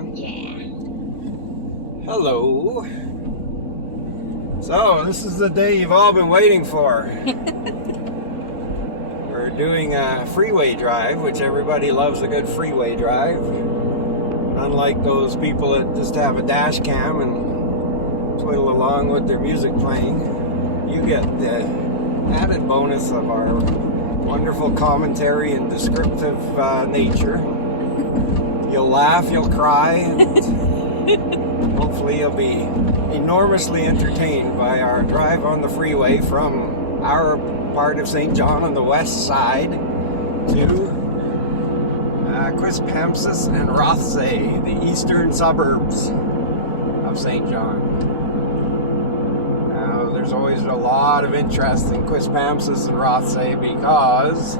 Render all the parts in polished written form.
on? Yeah. Hello. So, this is the day you've all been waiting for. We're doing a freeway drive, which everybody loves a good freeway drive. Unlike those people that just have a dash cam and twiddle along with their music playing, you get the added bonus of our wonderful commentary and descriptive nature. You'll laugh, you'll cry, and hopefully you'll be enormously entertained by our drive on the freeway from our part of St. John on the west side to Quispamsis and Rothesay, the eastern suburbs of St. John. Now, there's always a lot of interest in Quispamsis and Rothesay because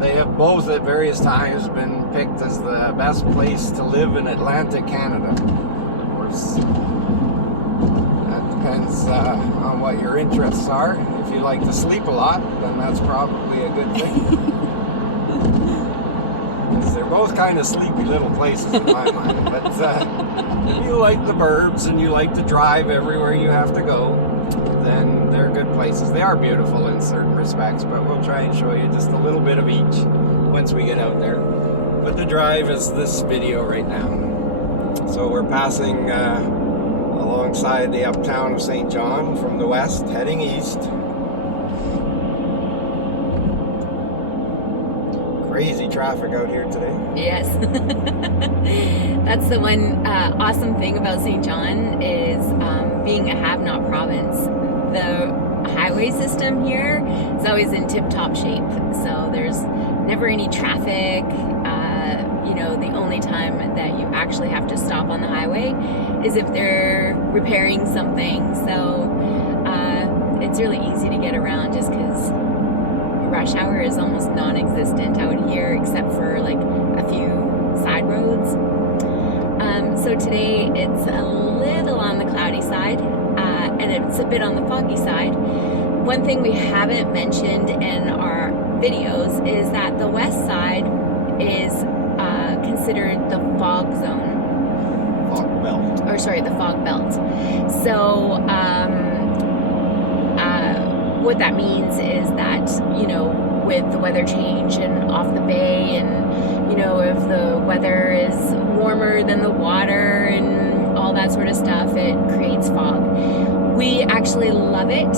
they have both at various times been picked as the best place to live in Atlantic Canada. Of course, that depends on what your interests are. If you like to sleep a lot, then that's probably a good thing. Because they're both kind of sleepy little places in my mind. But if you like the burbs and you like to drive everywhere you have to go, then they're good places. They are beautiful in certain respects, but we'll try and show you just a little bit of each once we get out there. But the drive is this video right now. So we're passing alongside the uptown of St. John from the west, heading east. Crazy traffic out here today. Yes. That's the one awesome thing about St. John is being a have-not province. The highway system here is always in tip-top shape. So there's never any traffic. The only time that you actually have to stop on the highway is if they're repairing something. So it's really easy to get around just because rush hour is almost non-existent out here except for like a few side roads. So today it's a little on the cloudy side and it's a bit on the foggy side. One thing we haven't mentioned in our videos is that the west side is considered the fog zone. Fog belt. Or sorry, the fog belt. So what that means is that, with the weather change and off the bay and, if the weather is warmer than the water and all that sort of stuff, it creates fog. We actually love it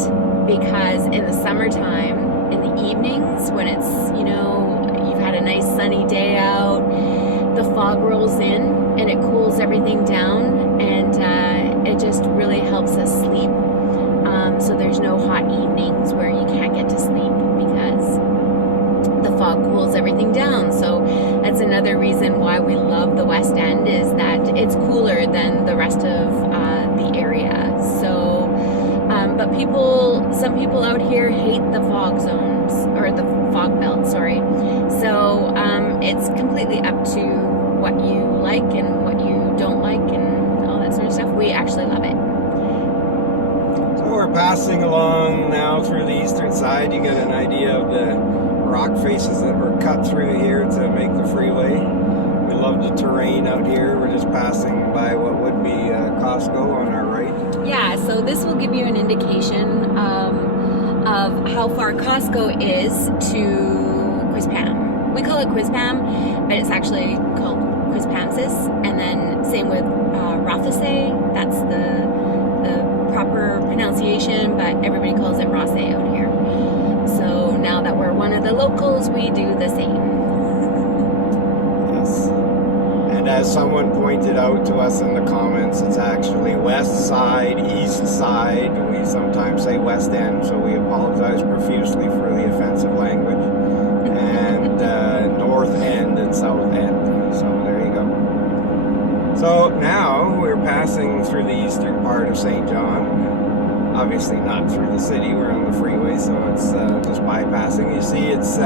because in the summertime, in the evenings when it's, you've had a nice sunny day out, the fog rolls in and it cools everything down and it just really helps us sleep. So there's no hot evenings where you can't get to sleep because the fog cools everything down. So that's another reason why we love the West End is that it's cooler than the rest of the area. So, but some people out here hate the fog zones or the fog belt, sorry. So it's completely up to what you like and what you don't like and all that sort of stuff. We actually love it. So we're passing along now through the eastern side. You get an idea of the rock faces that were cut through here to make the freeway. We love the terrain out here. We're just passing by what would be Costco on our right. Yeah, so this will give you an indication of how far Costco is to Quispam. We call it Quispam, but it's actually called Quispamsis. And then same with Rothesay. That's the proper pronunciation, but everybody calls it Rothesay out here. So now that we're one of the locals, we do the same. Yes. And as someone pointed out to us in the comments, it's actually west side, east side. We sometimes say west end, so we apologize profusely for the offensive language. And north end and south end. So there you go. So now we're passing through the eastern part of St. John. Obviously not through the city, we're on the freeway, so it's just bypassing. You see, it's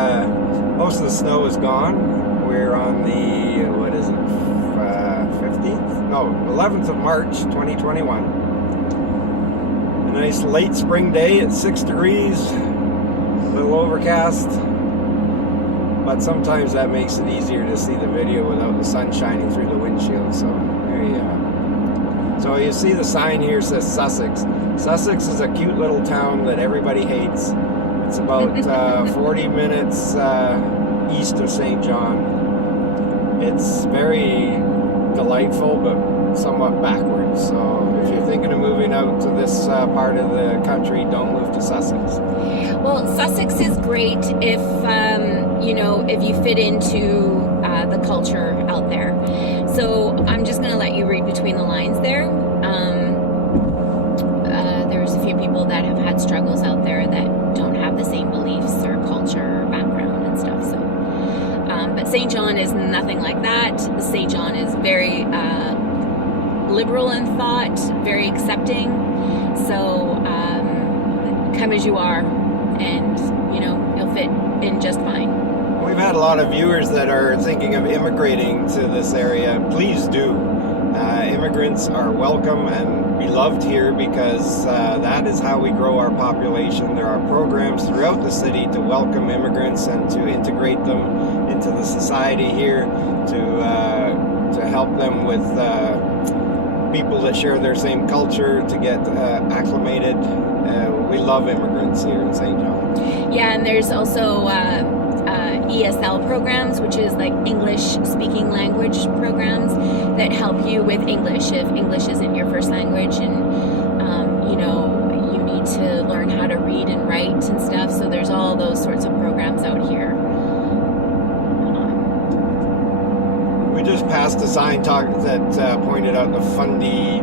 most of the snow is gone. We're on the, 11th of March, 2021. A nice late spring day at 6 degrees, a little overcast. but sometimes that makes it easier to see the video without the sun shining through the windshield. So there you go. So you see the sign here says Sussex. Sussex is a cute little town that everybody hates. It's about 40 minutes east of St. John. It's very delightful, but somewhat backwards. So if you're thinking of moving out to this part of the country, don't move to Sussex. Well, Sussex is great if if you fit into the culture out there. So I'm just going to let you read between the lines there. There's a few people that have had struggles out there that don't have the same beliefs or culture or background and stuff. So, but St. John is nothing like that. St. John is very liberal in thought, very accepting. So come as you are, and you'll fit in just fine. We've had a lot of viewers that are thinking of immigrating to this area. Please do. Immigrants are welcome and beloved here because that is how we grow our population. There are programs throughout the city to welcome immigrants and to integrate them into the society here, to help them with people that share their same culture, to get acclimated. We love immigrants here in St. John. Yeah, and there's also ESL programs, which is like English speaking language programs that help you with English if English isn't your first language, and you need to learn how to read and write and stuff. So there's all those sorts of programs out here. We just passed a sign that pointed out the Fundy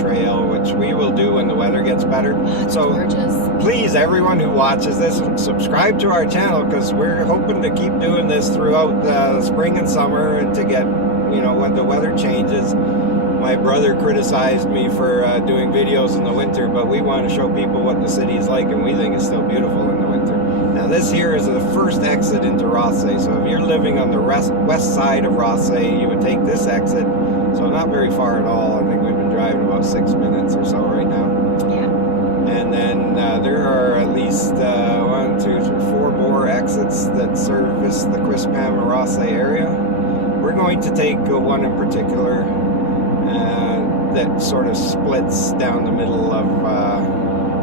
Trail, which we will do when the weather gets better. It's gorgeous. Please, everyone who watches this, subscribe to our channel, because we're hoping to keep doing this throughout the spring and summer, and to get, when the weather changes. My brother criticized me for doing videos in the winter, but we want to show people what the city is like, and we think it's still beautiful in the winter. Now this here is the first exit into Rothesay, so if you're living on the west side of Rothesay, you would take this exit, so not very far at all. I think we've been driving about 6 minutes or so right now. Yeah. And then there are at least 1, 2, 3, 4 more exits that service the Quispam and Rothesay area. We're going to take one in particular that sort of splits down the middle of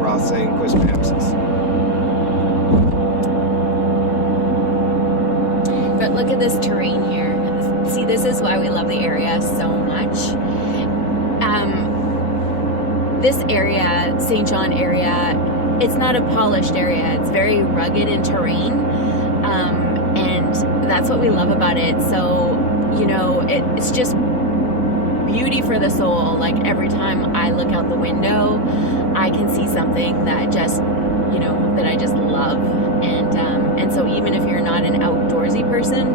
Rothesay and Quispamsis. But look at this terrain here. See, this is why we love the area so much. This area, St. John area, it's not a polished area. It's very rugged in terrain, and that's what we love about it. So, it's just beauty for the soul. Like every time I look out the window, I can see something that just, that I just love. And so even if you're not an outdoorsy person,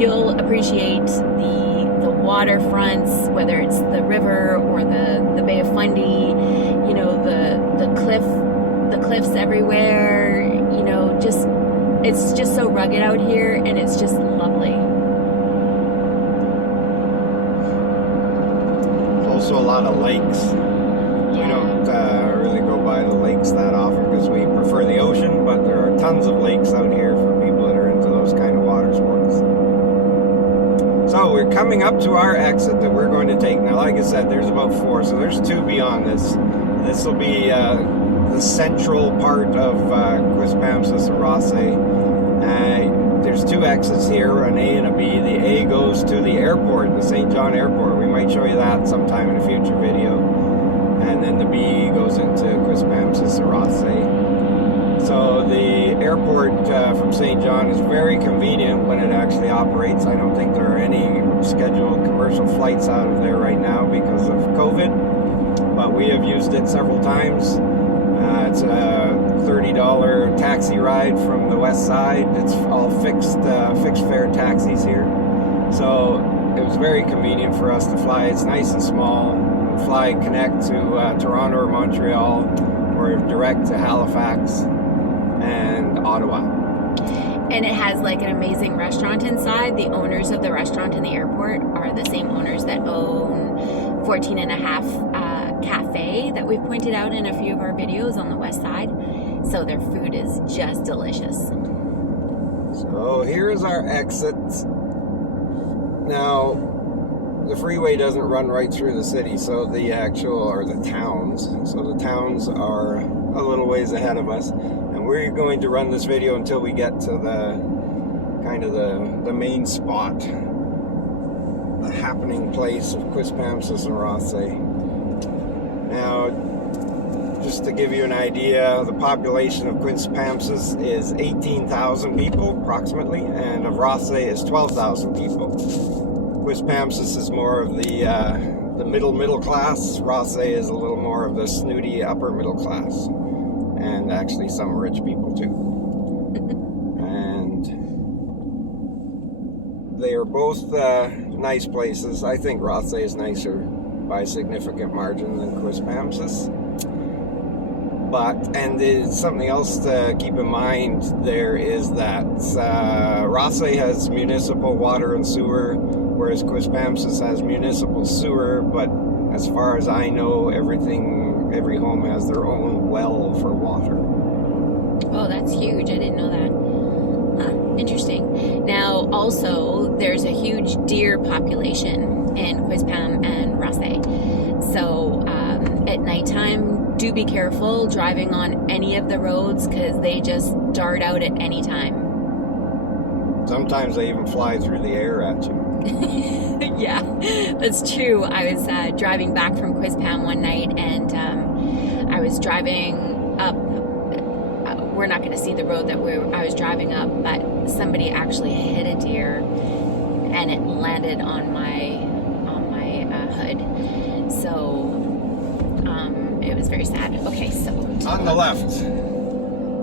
you'll appreciate the waterfronts, whether it's the river or the Bay of Fundy, the cliffs everywhere, it's just so rugged out here, and it's just lovely. Also a lot of lakes. We don't really go by the lakes that often because we prefer the ocean, but there are tons of lakes out here for people that are into those kind of water sports. So we're coming up to our exit that we're going to take. Now, like I said, there's about 4, so there's 2 beyond this. This will be the central part of Quispamsis and Rothesay. There's 2 exits here, an A and a B. The A goes to the airport, the St. John Airport. We might show you that sometime in a future video. And then the B goes into Quispamsis and Rothesay. So the airport from St. John is very convenient when it actually operates. I don't think there are any scheduled commercial flights out of there right now because of COVID, but we have used it several times. It's a $30 taxi ride from the west side. It's all fixed fare taxis here. So it was very convenient for us to fly. It's nice and small. Fly connect to Toronto or Montreal, or direct to Halifax and Ottawa. And it has like an amazing restaurant inside. The owners of the restaurant in the airport are the same owners that own 14 and a half Cafe that we've pointed out in a few of our videos on the west side. So their food is just delicious. So here's our exit. Now, the freeway doesn't run right through the city, so the towns. So the towns are a little ways ahead of us. And we're going to run this video until we get to the the main spot, the happening place of Quispamsis and Rothesay. Now, just to give you an idea, the population of Quispamsis is 18,000 people, approximately, and of Rothesay is 12,000 people. Quispamsis is more of the middle class. Rothesay is a little more of the snooty upper middle class, and actually some rich people too. And they are both nice places. I think Rothesay is nicer by a significant margin than Quispamsis. And something else to keep in mind there is that Rothesay has municipal water and sewer, whereas Quispamsis has municipal sewer, but as far as I know, every home has their own well for water. Oh, that's huge. I didn't know that. Huh, interesting. Now, also, there's a huge deer population in Quispam and Rothesay. So, at nighttime, do be careful driving on any of the roads because they just dart out at any time. Sometimes they even fly through the air at you. Yeah, that's true. I was driving back from Quispam one night, and I was driving up. We're not going to see the road that I was driving up, but somebody actually hit a deer, and it landed on my hood. So it was very sad. Okay, so on the left,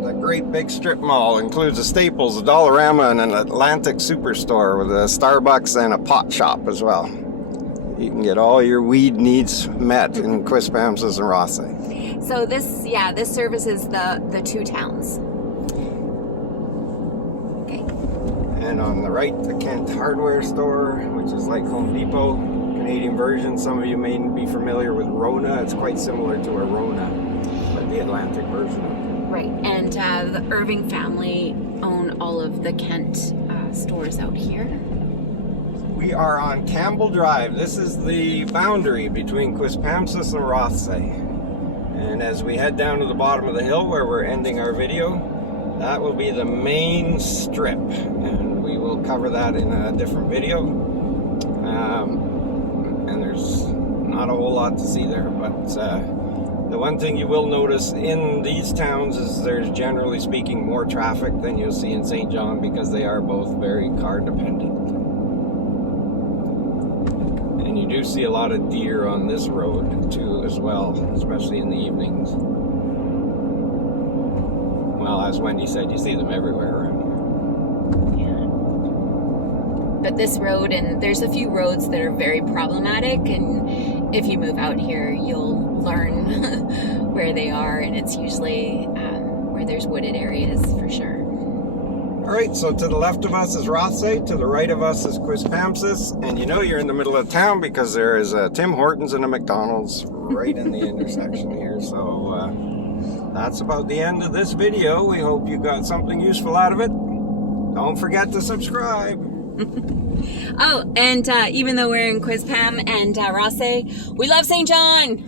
the great big strip mall includes a Staples, a Dollarama, and an Atlantic Superstore with a Starbucks and a pot shop as well. You can get all your weed needs met in Quispamsis and Rothesay. So this services the two towns. Okay. And on the right, the Kent Hardware Store, which is like Home Depot, Canadian version. Some of you may be familiar with Rona. It's quite similar to a Rona, but the Atlantic version of it. Right, and the Irving family own all of the Kent stores out here. We are on Campbell Drive. This is the boundary between Quispamsis and Rothesay. And as we head down to the bottom of the hill where we're ending our video, that will be the main strip. And we will cover that in a different video. And there's not a whole lot to see there, but the one thing you will notice in these towns is there's, generally speaking, more traffic than you'll see in St. John because they are both very car dependent. And you do see a lot of deer on this road too as well, especially in the evenings. Well, as Wendy said, you see them everywhere around here. But this road, and there's a few roads that are very problematic, and if you move out here, you'll learn where they are, and it's usually where there's wooded areas for sure. All right, so to the left of us is Rothesay, to the right of us is Quispamsis, and you know you're in the middle of town because there is a Tim Hortons and a McDonald's right in the intersection here. So that's about the end of this video. We hope you got something useful out of it. Don't forget to subscribe. Oh, and even though we're in Quispam and Rothesay, we love St. John!